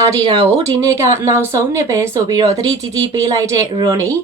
အာဒီတာကိုဒီနှစ်ကနောက်ဆုံးနှစ်ပဲဆိုပြီးတော့သတိကြီးကြီးပေးလိုက်တဲ့ Ronnie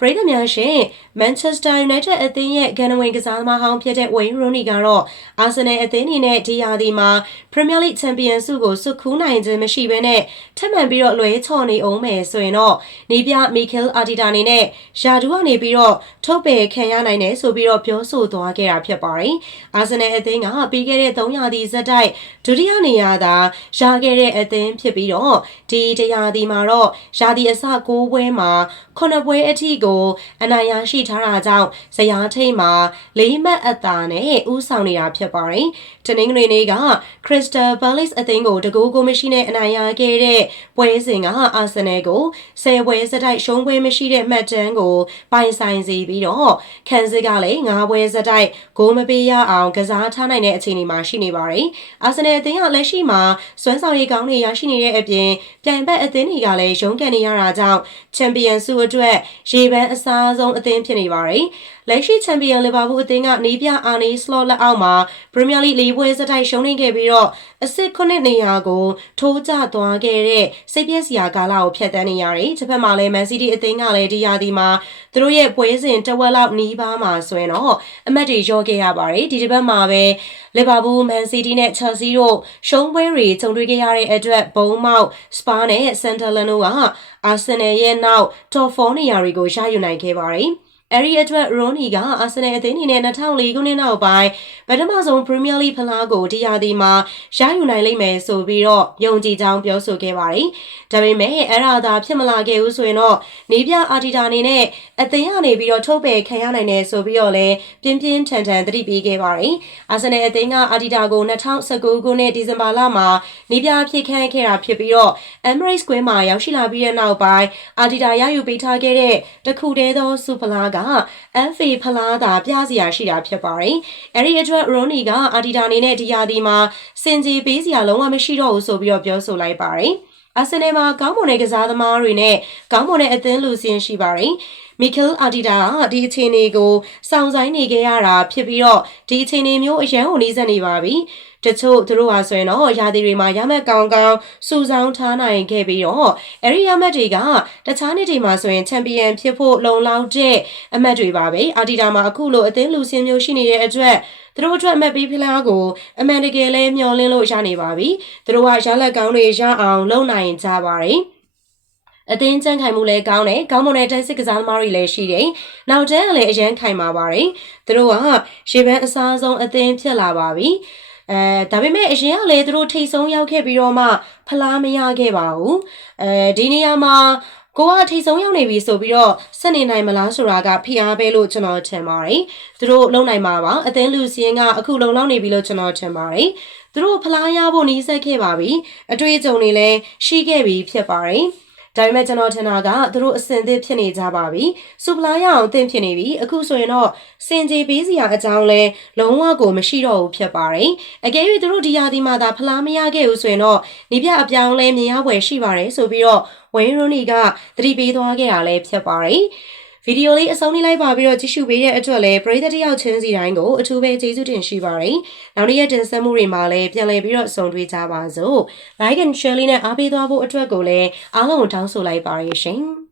ပရိသတ်များရှင် Manchester United အသင်းရဲ့ဂန်နဝင်ကစားသမားဟောင်းဖြစ်တဲ့ Wayne Rooney ကတော့ Arsenal အသင်းအနေနဲ့ဒီရာသီမှာ Premier League Champions ဆုကိုစုခူးနိုင်ခြင်းမရှိဘဲနဲ့ထပ်မံပြီးတော့လွဲချော်နေအောင်မယ်ဆိုရင်တော့နေပြ Mikel Arteta အနေနဲ့ယာဒူကနေပြီးတော့ထုတ်ပယ်ခံရနိုင်တယ်ဆိုပြီးတော့ပြောဆိုသွားခဲ့တာဖြစ်ပါတယ်။ Arsenal အသင်းကပြီးခဲ့တဲ့3ရာသီဇက်တိုက်ဒုတိယနေရာသာရခဲ့တဲ့အသင်းဖြစ်ပြီးတော့ဒီတရာသီမှာတော့ရာသီအစ6ပွဲမှာ9ပွဲအထိကိုအနိုင်ရရှိထားတာကြောင့်ဇယားထိတ်မှာ၄မှတ်အသာနဲ့ဦးဆောင်နေတာဖြစ်ပါတယ်။တနင်္ဂနွေနေ့က Crystal Palace အသင်းကိုတကူကိုမရှိနဲ့အနိုင်ရခဲ့တဲ့ပွဲစဉ်ကအာဆင်နယ်ကို10ပွဲစတိုက်ရှုံးပွဲမရှိတဲ့မှတ်တမ်းကိုပိုင်ဆိုင်စေပြီးတော့ခန်းစစ်ကလည်း9ပွဲစတိုက်ဂိုးမပေးရအောင်ကစားထားနိုင်တဲ့အခြေအနေမှာရှိနေပါတယ်။အာဆင်နယ်အသင်းကလက်ရှိမှာစွမ်းဆောင်ရည်ကောင်းတွေရရှိနေတဲ့အပြင်ပြိုင်ဘက်အသင်းတွေကလည်းရုန်းကန်နေရတာကြောင့်ချန်ပီယံဆုအတွက်ရေပန်းအစားဆုံးအသင်းဖြစ်နေပါတယ်။ လက်ရှိချန်ပီယံလီဗာပူးအသင်းကနီးပြအာနီစလော့လက်အောက်မှာပရီးမီးယားလိလေးပွဲစတိုက်ရှုံးနေခဲ့ပြီးတော့အစ်စ်ခုနှစ်နေရာကိုထိုးကျသွားခဲ့တဲ့စိတ်ပြည့်စရာကာလကိုဖျက်ဆီးနေရတယ်။တစ်ဖက်မှာလည်းမန်စီးတီးအသင်းကလည်းဒီရာသီမှာသူတို့ရဲ့ပွဲစဉ်တဝက်လောက်နီးပါးမှာဆိုရင်တော့အမတ်တွေရောခဲ့ရပါတယ်။ဒီတစ်ပတ်မှာပဲလီဗာပူးမန်စီးတီးနဲ့ချယ်ဆီတို့ရှုံးပွဲတွေကြုံတွေ့ခဲ့ရတဲ့အတွက်ဘုံမောက်စပါနဲ့ဆန်တာလန်တို့ကအာဆင်နယ်ရဲ့နောက် top 4နေရာတွေကိုရယူနိုင်ခဲ့ပါတယ်။ အဲဒီအတွက်ရိုနီကအာဆင်နယ်အသင်းအနေနဲ့2004ခုနှစ်နောက်ပိုင်းပထမဆုံးပရီးမီးယားလိဖလားကိုဒီရာသီမှာရယူနိုင်လိမ့်မယ်ဆိုပြီးတော့ယုံကြည်ကြောင်းပြောဆိုခဲ့ပါတယ်။ဒါပေမဲ့အဲ့ဒါသာဖြစ်မလာခဲ့ဘူးဆိုရင်တော့နေပြအာတီတာအနေနဲ့အသင်းကနေပြီးတော့ထုတ်ပယ်ခံရနိုင်တယ်ဆိုပြီးတော့လည်းပြင်းပြင်းထန်ထန်သတိပေးခဲ့ပါတယ်။အာဆင်နယ်အသင်းကအာတီတာကို2019ခုနှစ်ဒီဇင်ဘာလမှာနေပြဖြစ်ခန့်ခဲ့တာဖြစ်ပြီးတော့ Emirates Square မှာရောက်ရှိလာပြီးတဲ့နောက်ပိုင်းအာတီတာရယူပေးထားခဲ့တဲ့တခုတည်းသောစူဖလားက FA ဖလားသာပြစရာရှိတာဖြစ်ပါတယ်။အဲဒီအတွက်ရိုနီကအာဒီတာအနေနဲ့ဒီယာဒီမှာစင်ကြီးပေးစရာလုံးဝမရှိတော့ဘူးဆိုပြီးတော့ပြောဆိုလိုက်ပါတယ်။အာဆင်နယ်မှာကောင်းမွန်တဲ့ကစားသမားတွေနဲ့ကောင်းမွန်တဲ့အသင်းလူစင်ရှိပါတယ်။မီကယ်အာဒီတာကဒီအခြေအနေကိုစောင့်ဆိုင်နေခဲ့ရတာဖြစ်ပြီးတော့ဒီအခြေအနေမျိုးအရန်ကိုနှီးစက်နေပါပြီ။တချို့သူတို့ဟာဆိုရင်တော့ရာသီတွေမှာရမက်ကောင်းကောင်းစူဆောင်းထားနိုင်ခဲ့ပြီးတော့အဲ့ဒီရမက်တွေကတခြားနေ့တွေမှာဆိုရင်ချန်ပီယံဖြစ်ဖို့လုံလောက်တဲ့အမတ်တွေပါပဲအာတီတာမှာအခုလိုအသင်းလူစင်းမျိုးရှိနေတဲ့အတွက်သူတို့အတွက်အမတ်ပေးဖလားကိုအမှန်တကယ်လဲမျှော်လင့်လို့ရနေပါပြီသူတို့ကရလက်ကောင်းတွေရအောင်လုပ်နိုင်ကြပါတယ်အသင်းကျန်းခိုင်မှုလည်းကောင်းတယ်ကောင်းမွန်တဲ့တိုက်စစ်ကစားသမားတွေလည်းရှိတယ်နောက်တန်းကလည်းအရန်ခိုင်ပါပါတယ်သူတို့ကရေပန်းအစားဆုံးအသင်းဖြစ်လာပါပြီ အဲဒါပေမဲ့အရင်ကလည်းသူတို့ထိတ်ဆုံးရောက်ခဲ့ပြီးတော့မှဖလားမရခဲ့ပါဘူးအဲဒီနေရာမှာကိုကထိတ်ဆုံးရောက်နေပြီဆိုပြီးတော့ဆက်နေနိုင်မလားဆိုတာကဖိအားပဲလို့ကျွန်တော်ထင်ပါတယ်သူတို့လုံနိုင်မှာပါအသင်းလူစင်းကအခုလုံလောက်နေပြီလို့ကျွန်တော်ထင်ပါတယ်သူတို့ဖလားရဖို့နှီးစက်ခဲ့ပါပြီအတွေ့အကြုံတွေလည်းရှိခဲ့ပြီဖြစ်ပါတယ် ဒါပေမဲ့ကျွန်တော်ထင်တာကသူတို့အစင်သစ်ဖြစ်နေကြပါပြီ။စူပလာရအောင်သင်ဖြစ်နေပြီ။အခုဆိုရင်တော့စင်ကြေပေးစရာအကြောင်းလဲလုံးဝကိုမရှိတော့ဘူးဖြစ်ပါတယ်။အကယ်၍သူတို့ဒီယာဒီမှာသာဖလားမရခဲ့ဘူးဆိုရင်တော့နေပြအပြောင်းလဲမြင်ရဖွယ်ရှိပါတယ်ဆိုပြီးတော့ဝိန်းရိုနီကသတိပေးသွားခဲ့တာလည်းဖြစ်ပါတယ်။ ဗီဒီယိုလေးအဆုံးလေးလိုက်ပါပြီးတော့ကြည့်ရှုပေးတဲ့အတွက်လည်းပရိသတ်တယောက်ချင်းစီတိုင်းကိုအထူးပဲကျေးဇူးတင်ရှိပါတယ်။နောက်နေ့ရက်တင်ဆက်မှုတွေမှာလည်းပြန်လည်ပြီးတော့ဆုံတွေ့ကြပါစို့။ Like and Share လေးနဲ့အားပေးသွားဖို့အတွက်ကိုလည်းအားလုံးကိုတောင်းဆိုလိုက်ပါရရှင်။